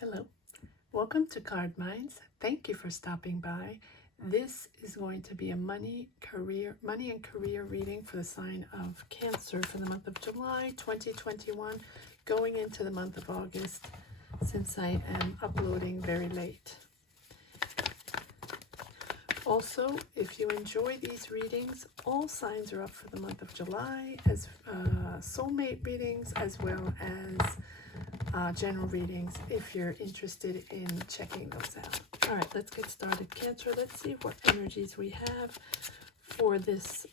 Hello, welcome to Card Minds. Thank you for stopping by. This is going to be a money and career reading for the sign of Cancer for the month of July 2021, going into the month of August, since I am uploading very late. Also, if you enjoy these readings, all signs are up for the month of July as soulmate readings, as well as general readings if you're interested in checking those out. All right, let's get started. Cancer, let's see what energies we have for this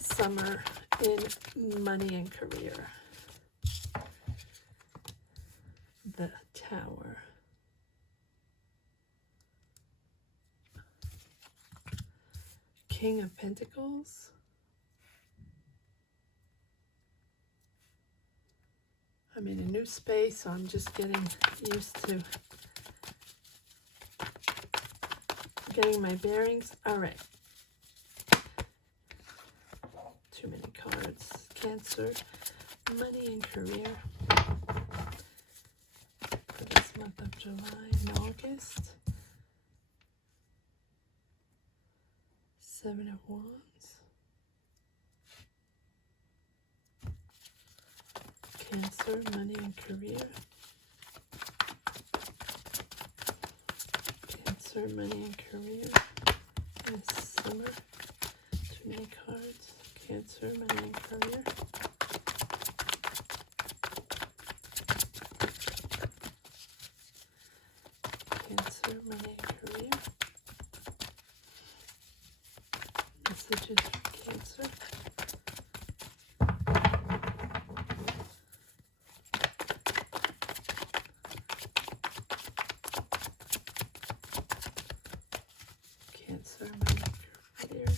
summer in money and career. The Tower. King of Pentacles. I'm in a new space, so I'm just getting used to getting my bearings. All right. Too many cards. Cancer, money and career for this month of July and August. 7 of Wands. Cancer, money and career. Cancer, money and career. This summer. Too many cards. Cancer, money and career. Cancer, money and career. Messages for Cancer. Cancer, money and career.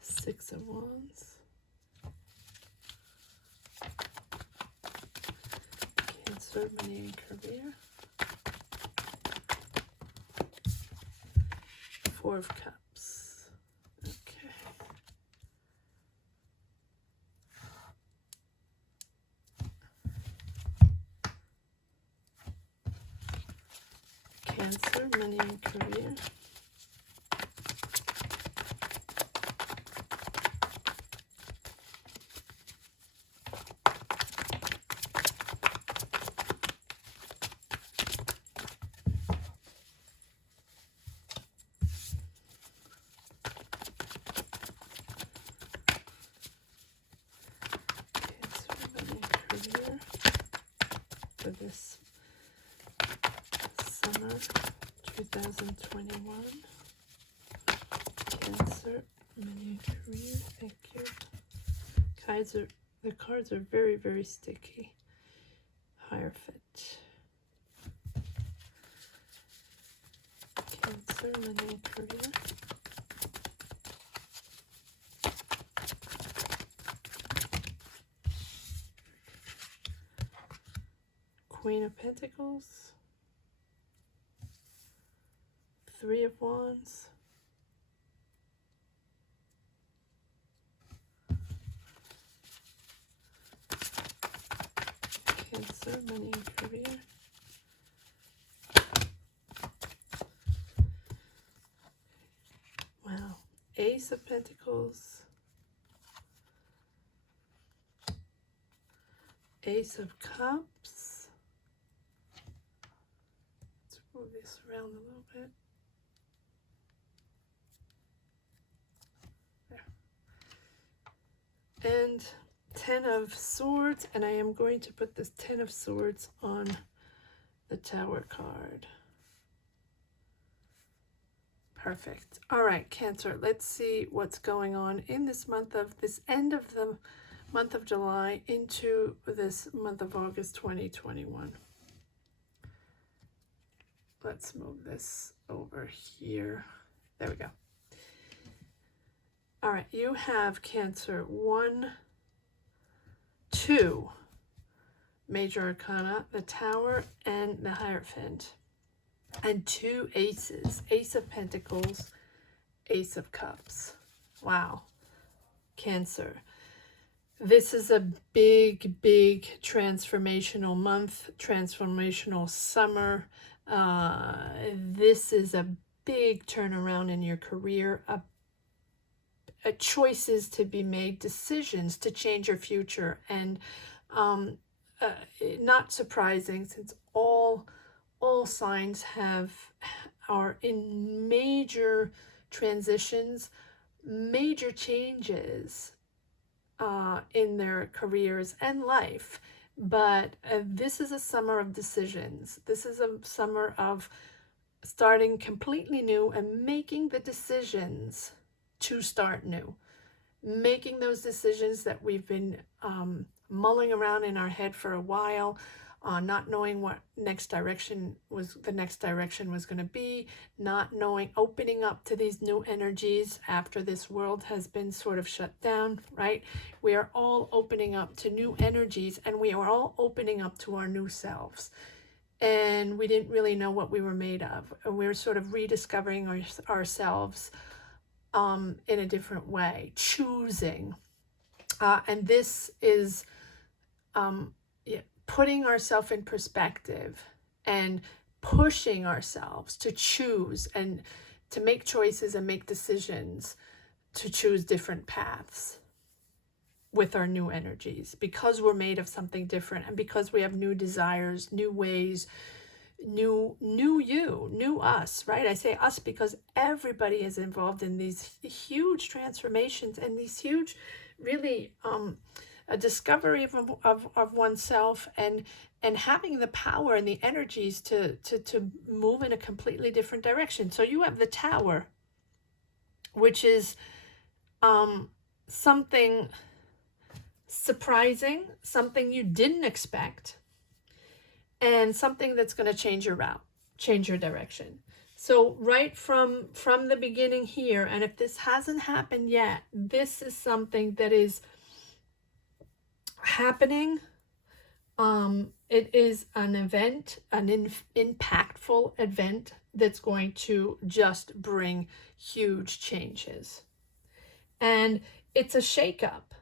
Six of Wands. Cancer, money and career. Four of Cups. Okay. Cancer, money and career. For this summer 2021. Cancer, money and career. Thank you. The cards are very, very sticky. Hierophant. Cancer, money and career. Queen of Pentacles, Three of Wands, Cancer, money and career, wow, Ace of Pentacles, Ace of Cups. Move this around a little bit. There. And 10 of Swords, and I am going to put this 10 of Swords on the Tower card. Perfect. All right, Cancer, let's see what's going on in this end of the month of July into this month of August 2021. Let's move this over here. There we go. All right, you have Cancer 1, 2 major arcana, the Tower and the Hierophant, and 2 aces, Ace of Pentacles, Ace of Cups. Wow. Cancer. This is a big, big transformational month, transformational summer. This is a big turnaround in your career, a choices to be made, decisions to change your future. And um, uh, not surprising, since all signs are in major transitions, major changes in their careers and life. But this is a summer of decisions. This is a summer of starting completely new and making the decisions to start new. Making those decisions that we've been mulling around in our head for a while, not knowing what the next direction was going to be, not knowing, opening up to these new energies after this world has been sort of shut down, right? We are all opening up to new energies, and we are all opening up to our new selves. And we didn't really know what we were made of. And we were sort of rediscovering ourselves in a different way, choosing. And this is putting ourselves in perspective and pushing ourselves to choose and to make choices and make decisions to choose different paths with our new energies, because we're made of something different, and because we have new desires, new ways, new you, new us, right? I say us because everybody is involved in these huge transformations and these huge, really, a discovery of oneself, and having the power and the energies to move in a completely different direction. So you have the Tower, which is something surprising, something you didn't expect, and something that's going to change your route, change your direction. So right from the beginning here, and if this hasn't happened yet, this is something that is happening. It is an event, an impactful event that's going to just bring huge changes. And it's a shakeup.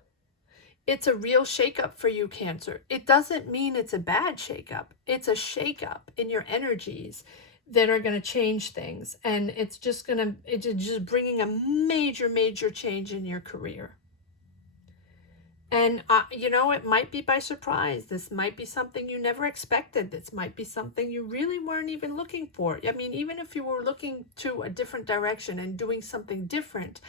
It's a real shakeup for you, Cancer. It doesn't mean it's a bad shakeup. It's a shakeup in your energies that are going to change things. And it's just bringing a major, major change in your career. And, it might be by surprise. This might be something you never expected. This might be something you really weren't even looking for. I mean, even if you were looking to a different direction and doing something different,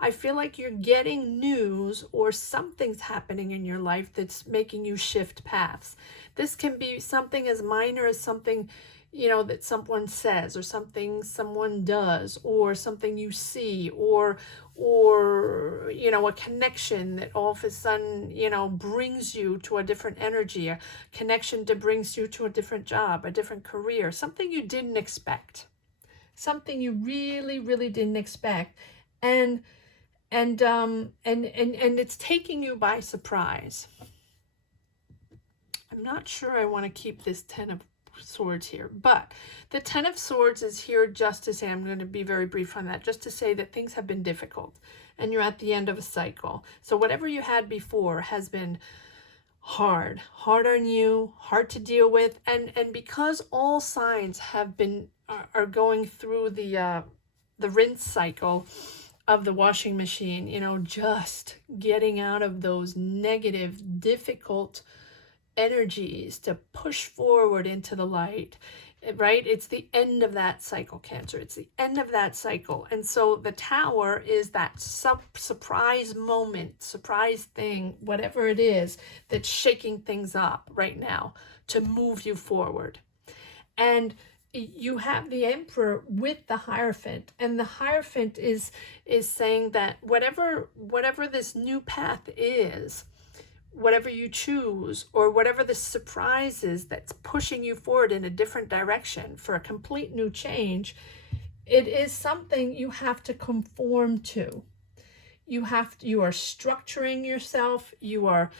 I feel like you're getting news or something's happening in your life that's making you shift paths. This can be something as minor as something, that someone says, or something someone does, or something you see, or a connection that all of a sudden, brings you to a different energy, a connection that brings you to a different job, a different career, something you didn't expect, something you really, really didn't expect. And it's taking you by surprise. I'm not sure I want to keep this Ten of Swords here, but the Ten of Swords is here just to say, I'm going to be very brief on that, just to say that things have been difficult and you're at the end of a cycle. So whatever you had before has been hard on you, hard to deal with, and because all signs are going through the rinse cycle of the washing machine, just getting out of those negative, difficult energies to push forward into the light, right? It's the end of that cycle, Cancer. It's the end of that cycle. And so the Tower is that surprise moment, surprise thing, whatever it is that's shaking things up right now to move you forward. And you have the Emperor with the Hierophant, and the Hierophant is saying that whatever this new path is, whatever you choose, or whatever the surprise is that's pushing you forward in a different direction for a complete new change, it is something you have to conform to. You are structuring yourself. You are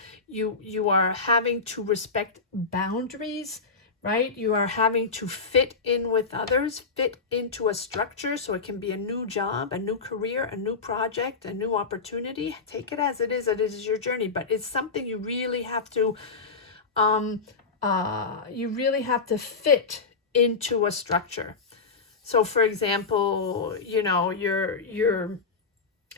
having to respect boundaries, right? You are having to fit in with others, fit into a structure. So it can be a new job, a new career, a new project, a new opportunity. Take it as it is. It is your journey, but it's something you really have to, fit into a structure. So for example, you're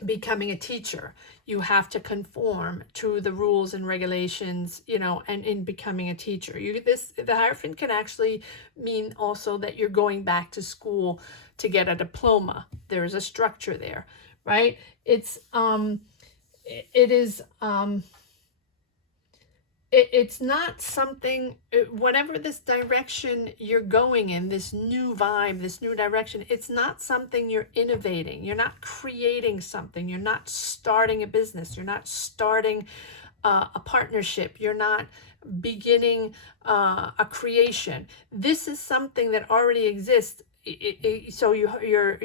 becoming a teacher, you have to conform to the rules and regulations, and in becoming a teacher, the Hierophant can actually mean also that you're going back to school to get a diploma. There's a structure there, right? It's not something, whatever this direction you're going in, this new vibe, this new direction, it's not something you're innovating. You're not creating something. You're not starting a business. You're not starting a partnership. You're not beginning a creation. This is something that already exists. So you're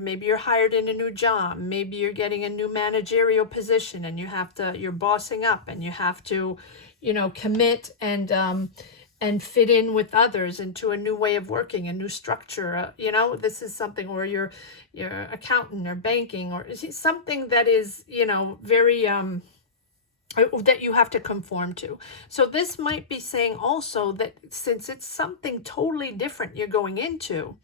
maybe you're hired in a new job. Maybe you're getting a new managerial position, and you're bossing up, and you have to commit and fit in with others into a new way of working, a new structure. This is something, or your accountant or banking, or something that is very that you have to conform to. So this might be saying also that since it's something totally different you're going into,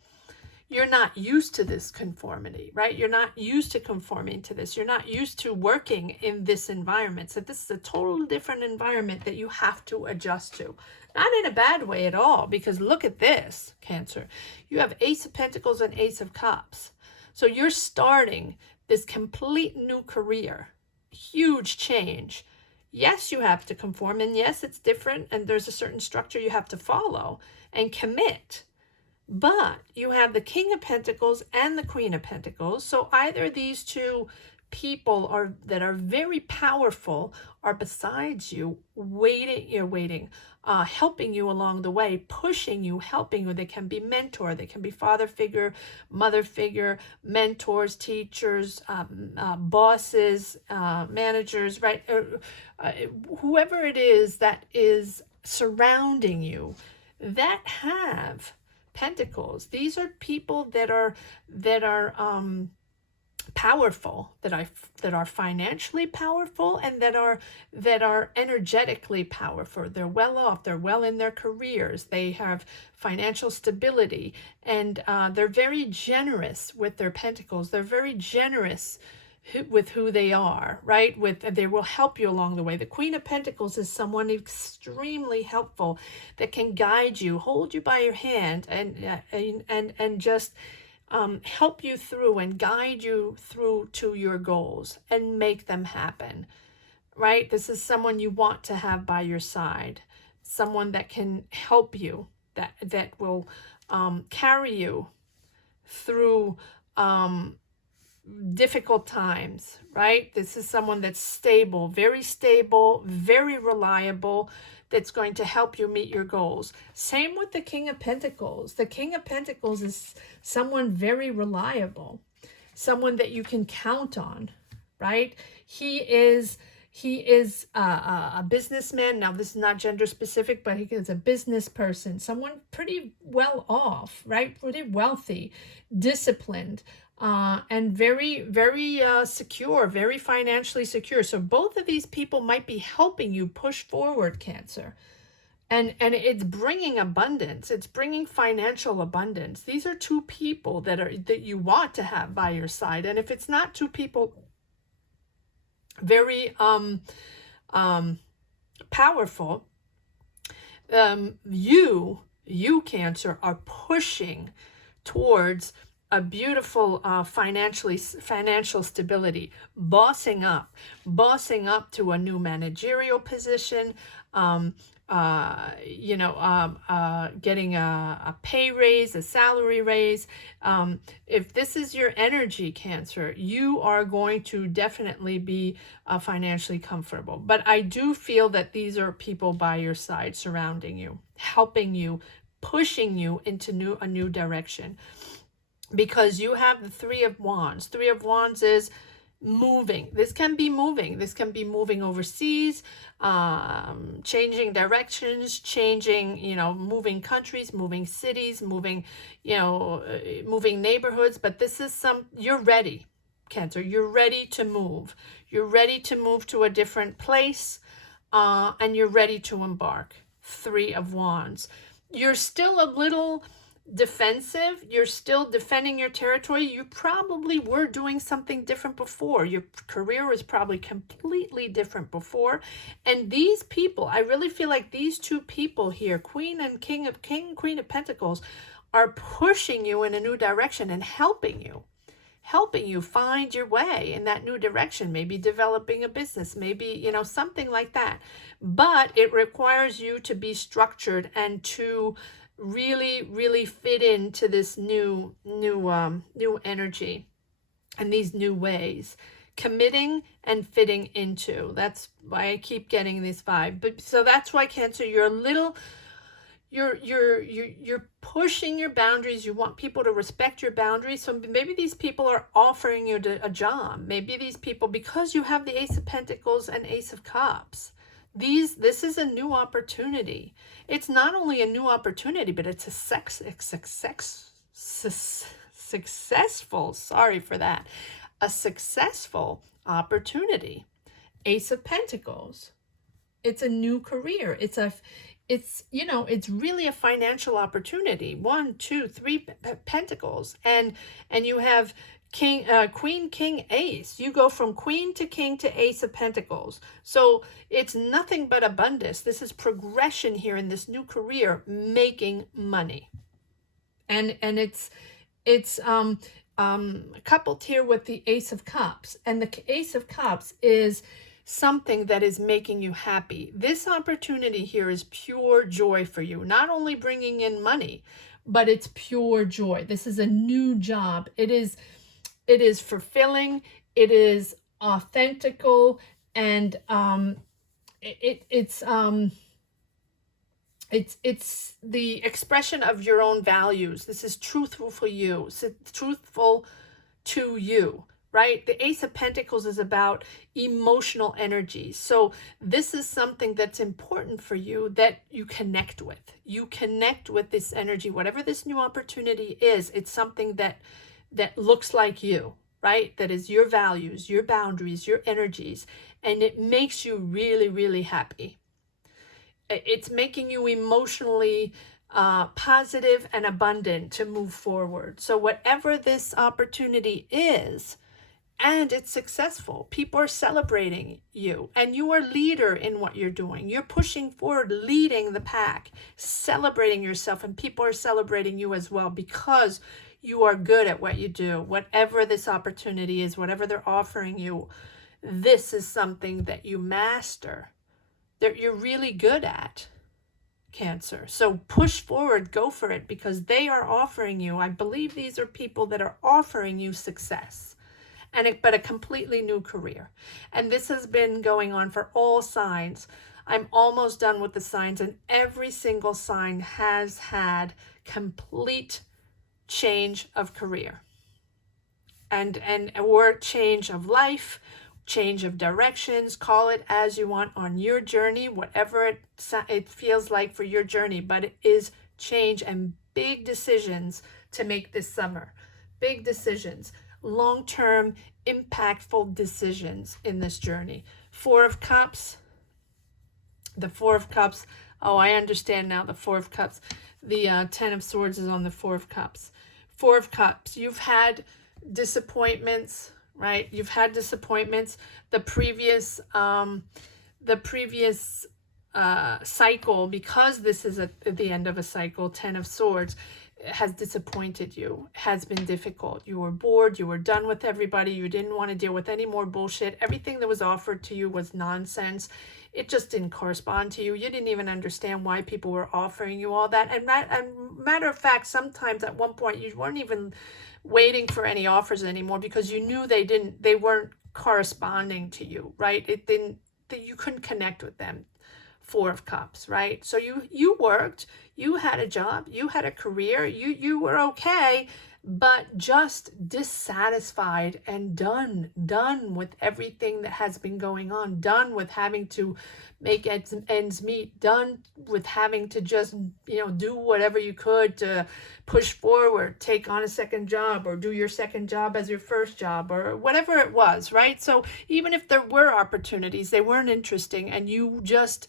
you're not used to this conformity, right? You're not used to conforming to this. You're not used to working in this environment. So this is a total different environment that you have to adjust to. Not in a bad way at all, because look at this, Cancer. You have Ace of Pentacles and Ace of Cups. So you're starting this complete new career, huge change. Yes, you have to conform, and yes, it's different, and there's a certain structure you have to follow and commit. But you have the King of Pentacles and the Queen of Pentacles. So either these two people that are very powerful are besides you, waiting, helping you along the way, pushing you, helping you. They can be mentor, they can be father figure, mother figure, mentors, teachers, bosses, managers, right? Whoever it is that is surrounding you, that have Pentacles. These are people that are powerful, that are financially powerful, and that are energetically powerful. They're well off. They're well in their careers. They have financial stability, and they're very generous with their Pentacles. They're very generous with who they are, right? They will help you along the way. The Queen of Pentacles is someone extremely helpful that can guide you, hold you by your hand, and just help you through and guide you through to your goals and make them happen, right? This is someone you want to have by your side, someone that can help you, that will carry you through difficult times, right? This is someone that's stable, very reliable, that's going to help you meet your goals. Same with the King of Pentacles. The King of Pentacles is someone very reliable, someone that you can count on, right? He is a businessman. Now, this is not gender specific, but he is a business person, someone pretty well off, right? Pretty wealthy, disciplined, and very secure, very financially secure. So both of these people might be helping you push forward, Cancer. And it's bringing abundance. It's bringing financial abundance. These are two people that you want to have by your side. And if it's not two people very powerful, you Cancer are pushing towards a beautiful financial stability, bossing up to a new managerial position, getting a pay raise, a salary raise. If this is your energy, Cancer, you are going to definitely be financially comfortable. But I do feel that these are people by your side, surrounding you, helping you, pushing you into a new direction. Because you have the Three of Wands. Three of Wands is, moving. This can be moving. This can be moving overseas, changing directions, changing, moving countries, moving cities, moving, moving neighborhoods. But this is you're ready, Cancer. You're ready to move. You're ready to move to a different place, and you're ready to embark. Three of Wands. You're still a little defensive. You're still defending your territory. You probably were doing something different before. Your career was probably completely different before. And these people, I really feel like these two people here, Queen and Queen of Pentacles, are pushing you in a new direction and helping you find your way in that new direction, maybe developing a business, maybe, something like that. But it requires you to be structured and to really, really fit into this new energy and these new ways, committing and fitting into. That's why I keep getting this vibe. But so that's why, Cancer, you're a little, you're pushing your boundaries. You want people to respect your boundaries. So maybe these people are offering you a job. Maybe these people, because you have the Ace of Pentacles and Ace of Cups, this is a new opportunity. It's not only a new opportunity, but it's a successful, sorry for that, a successful opportunity. Ace of Pentacles. It's a new career. It's really a financial opportunity. 1, 2, 3 pentacles, and you have Queen, King, Ace. You go from Queen to King to Ace of Pentacles. So it's nothing but abundance. This is progression here in this new career, making money, and it's coupled here with the Ace of Cups, and the Ace of Cups is something that is making you happy. This opportunity here is pure joy for you, not only bringing in money, but it's pure joy. This is a new job. It is fulfilling, it is authentical, and it's the expression of your own values. This is truthful for you. It's truthful to you, right? The Ace of Pentacles is about emotional energy. So this is something that's important for you that you connect with. You connect with this energy, whatever this new opportunity is. It's something that looks like you, right? That is your values, your boundaries, your energies, and it makes you really, really happy. It's making you emotionally positive and abundant to move forward. So whatever this opportunity is, and it's successful, people are celebrating you, and you are leader in what you're doing. You're pushing forward, leading the pack, celebrating yourself, and people are celebrating you as well because you are good at what you do. Whatever this opportunity is, whatever they're offering you, this is something that you master, that you're really good at, Cancer. So push forward, go for it, because they are offering you, I believe these are people that are offering you success, but a completely new career. And this has been going on for all signs. I'm almost done with the signs, and every single sign has had complete change of career or change of life, change of directions, call it as you want on your journey, whatever it feels like for your journey, but it is change and big decisions to make this summer. Big decisions, long-term, impactful decisions in this journey. Four of Cups, the Four of Cups. Oh, I understand now, the Four of Cups. The Ten of Swords is on the Four of Cups. Four of Cups, you've had disappointments, right? You've had disappointments. The previous cycle, because this is at the end of a cycle, Ten of Swords, has disappointed you, has been difficult. You were bored, you were done with everybody, you didn't want to deal with any more bullshit. Everything that was offered to you was nonsense. It just didn't correspond to you. You didn't even understand why people were offering you all that. And matter of fact, sometimes at one point you weren't even waiting for any offers anymore because you knew they weren't corresponding to you, right? You couldn't connect with them. Four of Cups, right? So you worked, you had a job, you had a career, you were okay, but just dissatisfied and done with everything that has been going on, done with having to make ends meet, done with having to just, do whatever you could to push forward, take on a second job or do your second job as your first job or whatever it was, right? So even if there were opportunities, they weren't interesting, and you just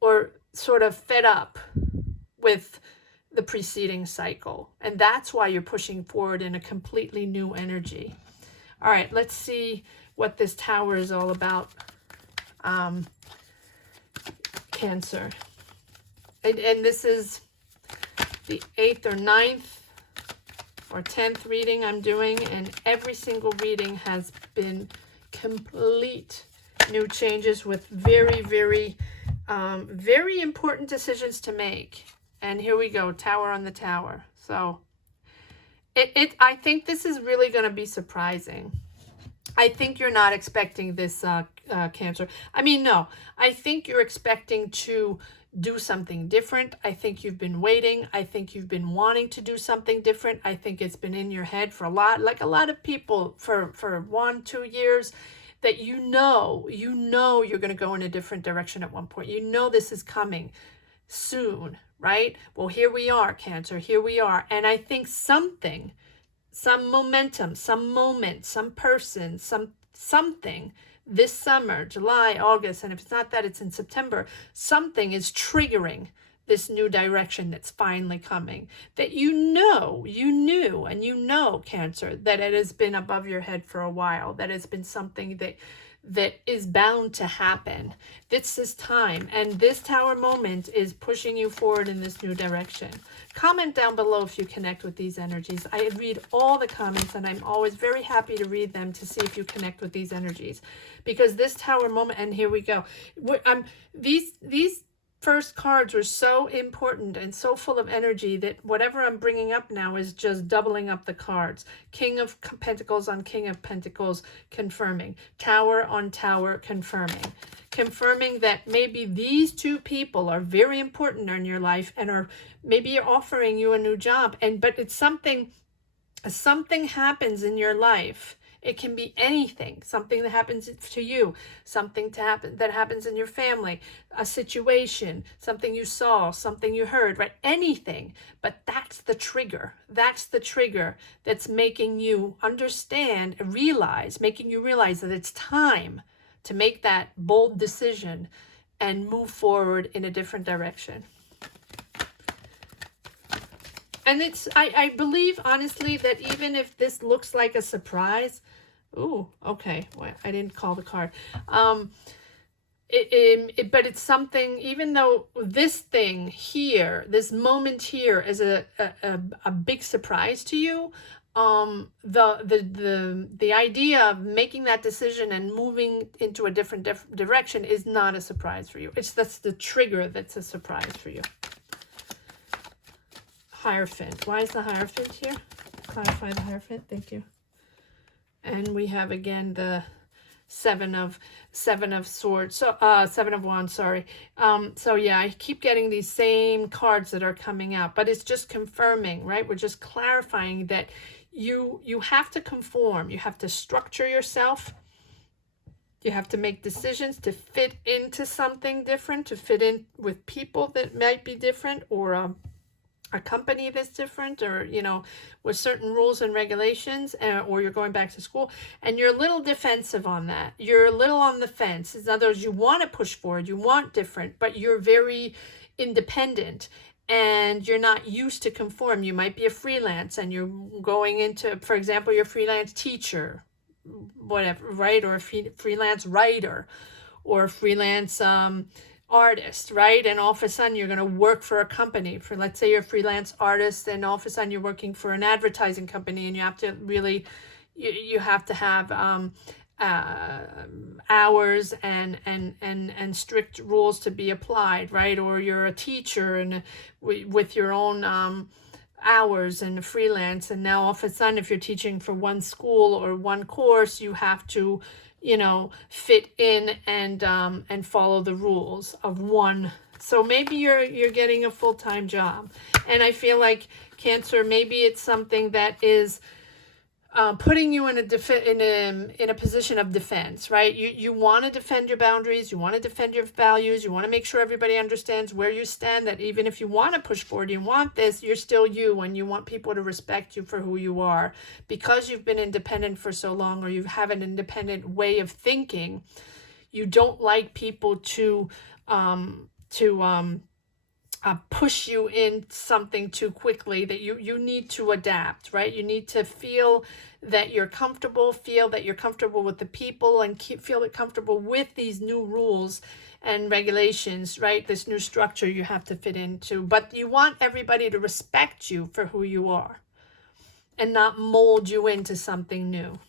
or sort of fed up with the preceding cycle. And that's why you're pushing forward in a completely new energy. All right, let's see what this tower is all about. Cancer. And this is the 8th or 9th or 10th reading I'm doing, and every single reading has been complete new changes with very, very, very important decisions to make. And here we go, Tower on the Tower. So I think this is really going to be surprising. I think you're not expecting this, Cancer. I mean, no, I think you're expecting to do something different. I think you've been waiting. I think you've been wanting to do something different. I think it's been in your head for a lot of people for 1-2 years, that you know you're going to go in a different direction at one point. You know this is coming soon, right? Well, here we are, Cancer. Here we are. And I think something, some momentum, some moment, some person, something this summer, July, August, and if it's not that, it's in September, something is triggering this new direction that's finally coming, that you knew, and Cancer, that it has been above your head for a while, that it's been something that is bound to happen. This is time, and this Tower moment is pushing you forward in this new direction. Comment down below if you connect with these energies. I read all the comments, and I'm always very happy to read them to see if you connect with these energies, because this Tower moment, and here we go. These first cards were so important and so full of energy that whatever I'm bringing up now is just doubling up the cards. King of Pentacles on King of Pentacles, confirming. Tower on Tower, confirming that maybe these two people are very important in your life and are maybe offering you a new job, but it's something happens in your life. It can be anything, something that happens to you, something that happens in your family, a situation, something you saw, something you heard, right? Anything. But that's the trigger. That's the trigger that's making you making you realize that it's time to make that bold decision and move forward in a different direction. And I believe, honestly, that even if this looks like a surprise, ooh, okay, well, I didn't call the card. But it's something, even though this thing here, this moment here is a big surprise to you, the idea of making that decision and moving into a different direction is not a surprise for you. That's the trigger that's a surprise for you. Hierophant. Why is the Hierophant here? Clarify the Hierophant. Thank you. And we have again the Seven of Swords. So Seven of Wands. Sorry. So yeah, I keep getting these same cards that are coming out, but it's just confirming, right? We're just clarifying that you have to conform. You have to structure yourself. You have to make decisions to fit into something different, to fit in with people that might be different, or a company that's different, or with certain rules and regulations, or you're going back to school and you're a little defensive on that. You're a little on the fence. In other words, you want to push forward, you want different, but you're very independent and you're not used to conform. You might be a freelance and you're going into, for example, you're a freelance teacher, whatever, right? Or a freelance writer, or a freelance artist, right? And all of a sudden you're going to work for a company. For, let's say you're a freelance artist, and all of a sudden you're working for an advertising company, and you have to really, you have to have hours and strict rules to be applied, right? Or you're a teacher and with your own hours and freelance, and now all of a sudden, if you're teaching for one school or one course, you have to fit in and follow the rules of one So maybe you're getting a full-time job, and I feel like Cancer, maybe it's something that is putting you in a position of defense, right? You want to defend your boundaries, you want to defend your values, you want to make sure everybody understands where you stand, that even if you want to push forward, you want this, you're still you, and you want people to respect you for who you are. Because you've been independent for so long, or you have an independent way of thinking, you don't like people to push you in something too quickly, that you need to adapt, right? You need to feel that you're comfortable, feel that you're comfortable with the people, and feel it comfortable with these new rules and regulations, right? This new structure you have to fit into. But you want everybody to respect you for who you are and not mold you into something new.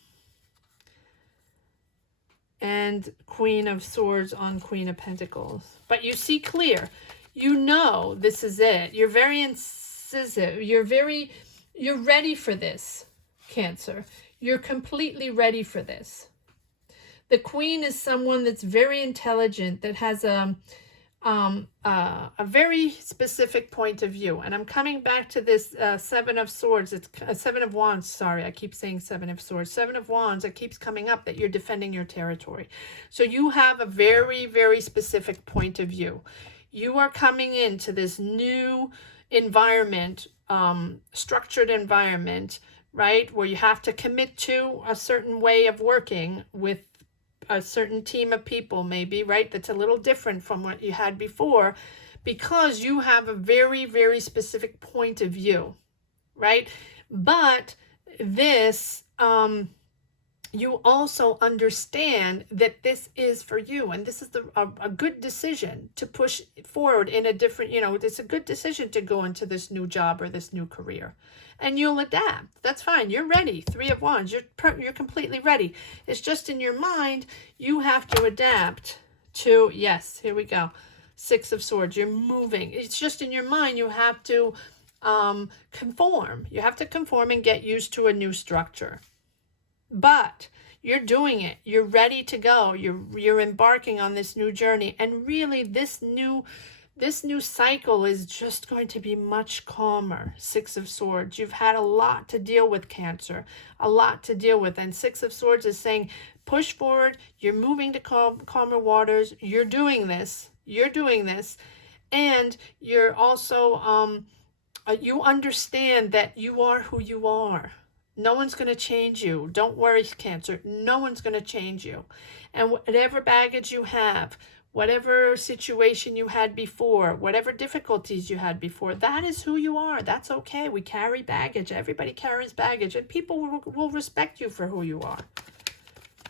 And Queen of Swords on Queen of Pentacles. But you see clear. You know this is it. You're very incisive. You're ready for this, Cancer. You're completely ready for this. The Queen is someone that's very intelligent, that has a very specific point of view. And I'm coming back to this Seven of Swords. It's Seven of Wands. Sorry, I keep saying Seven of Swords. Seven of Wands, it keeps coming up that you're defending your territory. So you have a very, very specific point of view. You are coming into this new environment, structured environment, right? Where you have to commit to a certain way of working with a certain team of people, maybe, right? That's a little different from what you had before, because you have a very, very specific point of view, right? But this, you also understand that this is for you, and this is a good decision to push forward in a different, it's a good decision to go into this new job or this new career, and you'll adapt. That's fine. You're ready. Three of Wands. You're completely ready. It's just in your mind you have to adapt to. Yes, here we go. Six of Swords. You're moving. It's just in your mind you have to conform. You have to conform and get used to a new structure. But you're doing it. You're ready to go. You're embarking on this new journey, and really this new cycle is just going to be much calmer. Six of Swords. You've had a lot to deal with, Cancer. A lot to deal with, and Six of Swords is saying push forward. You're moving to calmer waters. You're doing this. You're doing this, and you're also you understand that you are who you are. No one's going to change you. Don't worry, Cancer. No one's going to change you. And whatever baggage you have, whatever situation you had before, whatever difficulties you had before, that is who you are. That's okay. We carry baggage. Everybody carries baggage. And people will respect you for who you are.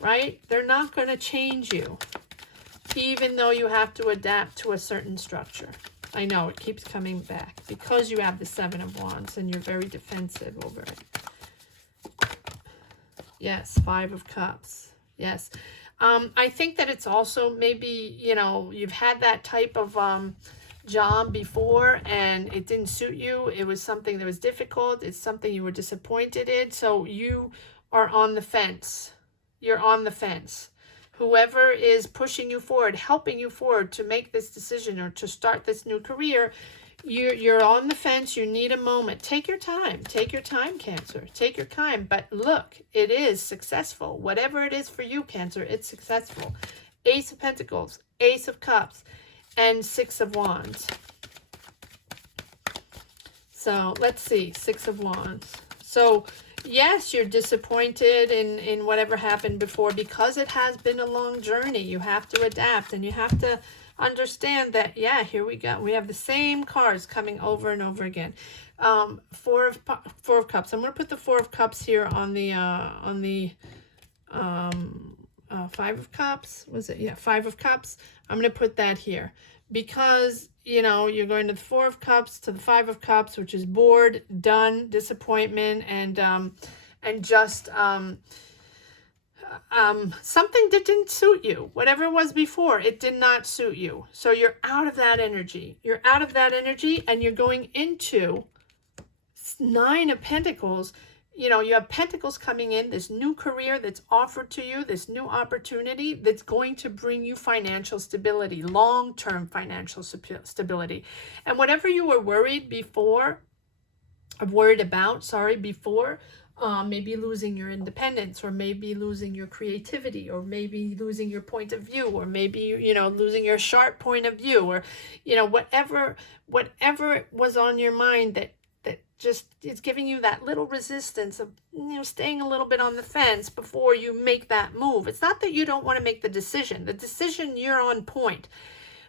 Right? They're not going to change you, even though you have to adapt to a certain structure. I know, it keeps coming back because you have the Seven of Wands and you're very defensive over it. Yes, Five of Cups. Yes. I think that it's also maybe, you've had that type of job before and it didn't suit you. It was something that was difficult. It's something you were disappointed in. So you are on the fence. You're on the fence. Whoever is pushing you forward, helping you forward to make this decision or to start this new career, you're on the fence. You need a moment. Take your time. Take your time, Cancer. Take your time. But look, it is successful. Whatever it is for you, Cancer, it's successful. Ace of Pentacles, Ace of Cups, and Six of Wands. So let's see. Six of Wands. So yes, you're disappointed in whatever happened before because it has been a long journey. You have to adapt and you have to understand that, yeah, here we go. We have the same cards coming over and over again. Four of Cups. I'm going to put the Four of Cups here on the Five of Cups. Was it? Yeah, Five of Cups. I'm going to put that here because, you're going to the Four of Cups to the Five of Cups, which is bored, done, disappointment, and just something that didn't suit you. Whatever it was before, it did not suit you. So you're out of that energy. You're out of that energy and you're going into Nine of Pentacles. you know, you have Pentacles coming in, this new career that's offered to you, this new opportunity that's going to bring you financial stability, long-term financial stability. And whatever you were worried about before, maybe losing your independence, or maybe losing your creativity, or maybe losing your point of view, or maybe, you know, losing your sharp point of view, or, you know, whatever was on your mind that just is giving you that little resistance of, you know, staying a little bit on the fence before you make that move. It's not that you don't want to make the decision. You're on point,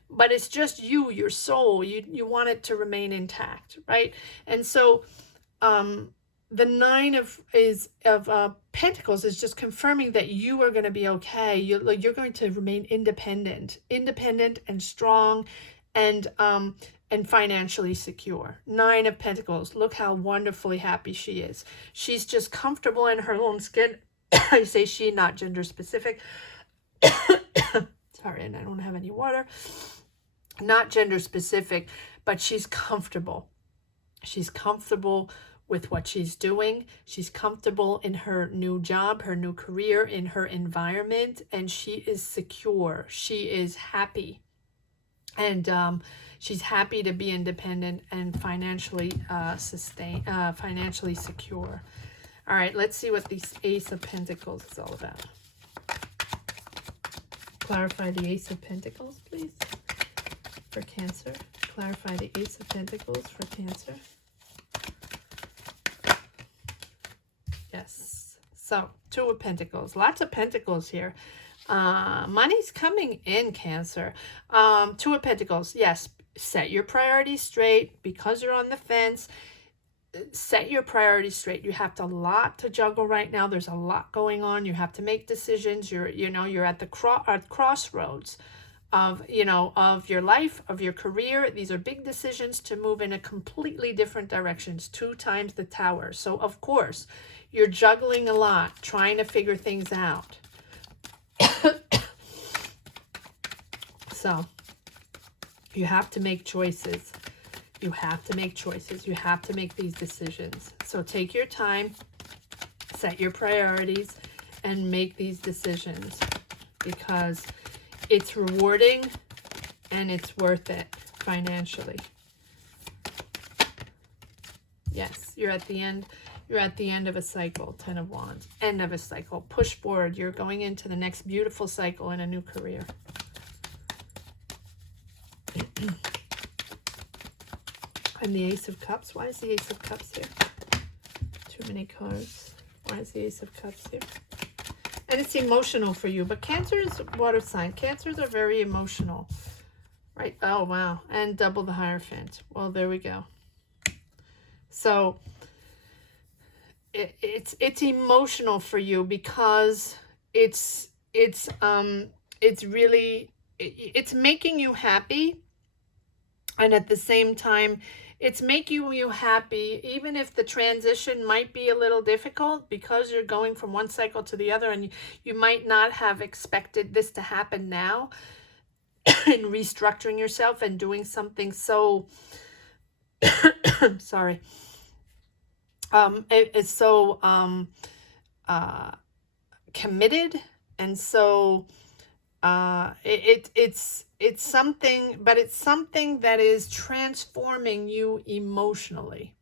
but it's just your soul. You want it to remain intact, right? And so, the Nine of Pentacles is just confirming that you are going to be okay. You're going to remain independent and strong, and financially secure. Nine of Pentacles. Look how wonderfully happy she is. She's just comfortable in her own skin. I say she, not gender specific. Sorry, and I don't have any water. Not gender specific, but she's comfortable. She's comfortable with what she's doing. She's comfortable in her new job, her new career, in her environment, and she is secure. She is happy. And she's happy to be independent and financially financially secure. All right, let's see what the Ace of Pentacles is all about. Clarify the Ace of Pentacles, please, for Cancer. Clarify the Ace of Pentacles for Cancer. Yes. So, Two of Pentacles. Lots of Pentacles here. Money's coming in, Cancer. Two of Pentacles. Yes. Set your priorities straight because you're on the fence. Set your priorities straight. You have a lot to juggle right now. There's a lot going on. You have to make decisions. You're at the crossroads of your life, of your career. These are big decisions to move in a completely different directions. 2 times the Tower. So of course, you're juggling a lot, trying to figure things out. So you have to make choices. You have to make choices. You have to make these decisions. So take your time, set your priorities, and make these decisions, because it's rewarding and it's worth it financially. Yes, you're at the end. You're at the end of a cycle. 10 of Wands. End of a cycle. Push forward. You're going into the next beautiful cycle in a new career. And the Ace of Cups. Why is the Ace of Cups here? Too many cards. Why is the Ace of Cups here? And it's emotional for you. But Cancer is water sign. Cancers are very emotional. Right? Oh, wow. And double the Hierophant. Well, there we go. So it's emotional for you because it's really making you happy, and at the same time it's making you happy even if the transition might be a little difficult, because you're going from one cycle to the other, and you might not have expected this to happen now. And restructuring yourself and doing something so sorry, it's so committed, and so it's something, but it's something that is transforming you emotionally.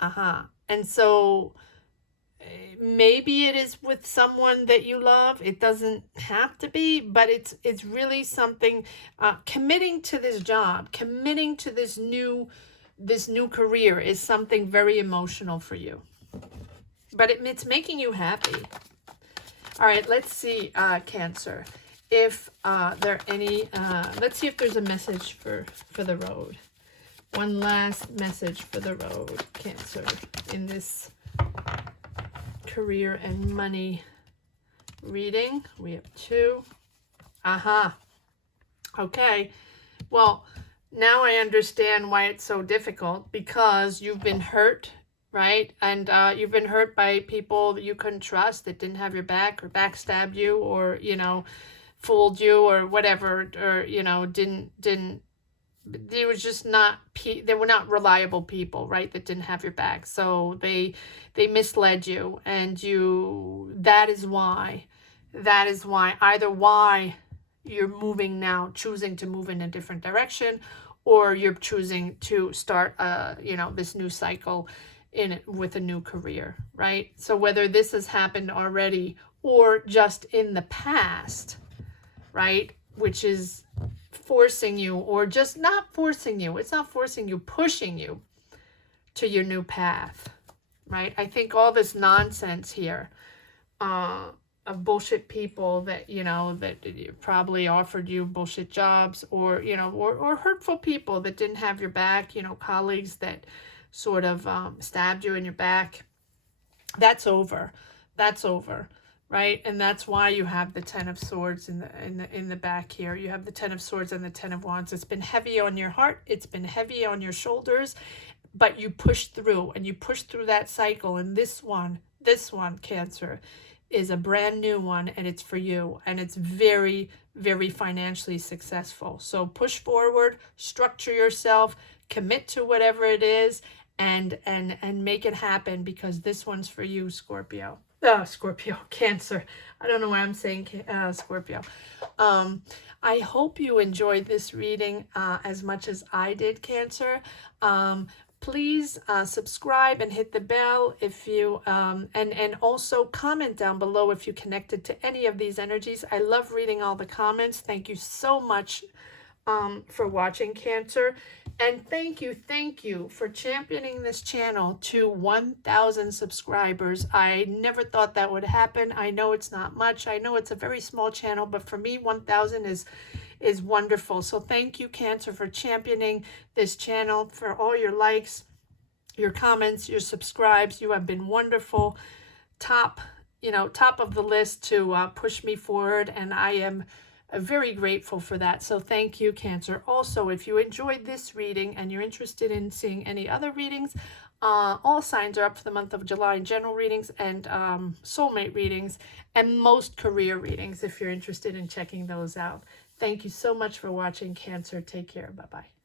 And so maybe it is with someone that you love. It doesn't have to be, but it's really something. Committing to this job, committing to this new career is something very emotional for you, but it's making you happy. All right, let's see, Cancer, if there are any, let's see if there's a message for the road. One last message for the road, Cancer, in this career and money reading. We have 2. Okay. Well, now I understand why it's so difficult, because you've been hurt, right? And you've been hurt by people that you couldn't trust, that didn't have your back, or backstabbed you, or, fooled you, or whatever, or, didn't They were just not, they were not reliable people, right, that didn't have your back. So they misled you, and that is why either why you're moving now, choosing to move in a different direction, or you're choosing to start this new cycle with a new career, right? So whether this has happened already or just in the past, right, which is forcing you, or just not forcing you, it's not forcing you, pushing you to your new path, right? I think all this nonsense here of bullshit people that that probably offered you bullshit jobs, or or hurtful people that didn't have your back, colleagues that sort of stabbed you in your back, that's over. That's over, right? And that's why you have the Ten of Swords in the back here. You have the Ten of Swords and the Ten of Wands. It's been heavy on your heart. It's been heavy on your shoulders, but you push through, and you push through that cycle. And this one, Cancer, is a brand new one, and it's for you, and it's very, very financially successful. So push forward, structure yourself, commit to whatever it is, and make it happen, because this one's for you, Scorpio. Cancer. I don't know why I'm saying Scorpio. I hope you enjoyed this reading as much as I did, Cancer. Please subscribe and hit the bell if you and also comment down below if you connected to any of these energies. I love reading all the comments. Thank you so much for watching, Cancer, and thank you for championing this channel to 1,000 subscribers. I never thought that would happen. I know it's not much. I know it's a very small channel, but for me, 1,000 is wonderful. So thank you, Cancer, for championing this channel, for all your likes, your comments, your subscribes. You have been wonderful. Top of the list to push me forward, and I am very grateful for that. So thank you, Cancer. Also, if you enjoyed this reading and you're interested in seeing any other readings, all signs are up for the month of July in general readings and soulmate readings, and most career readings if you're interested in checking those out. Thank you so much for watching, Cancer. Take care. Bye-bye.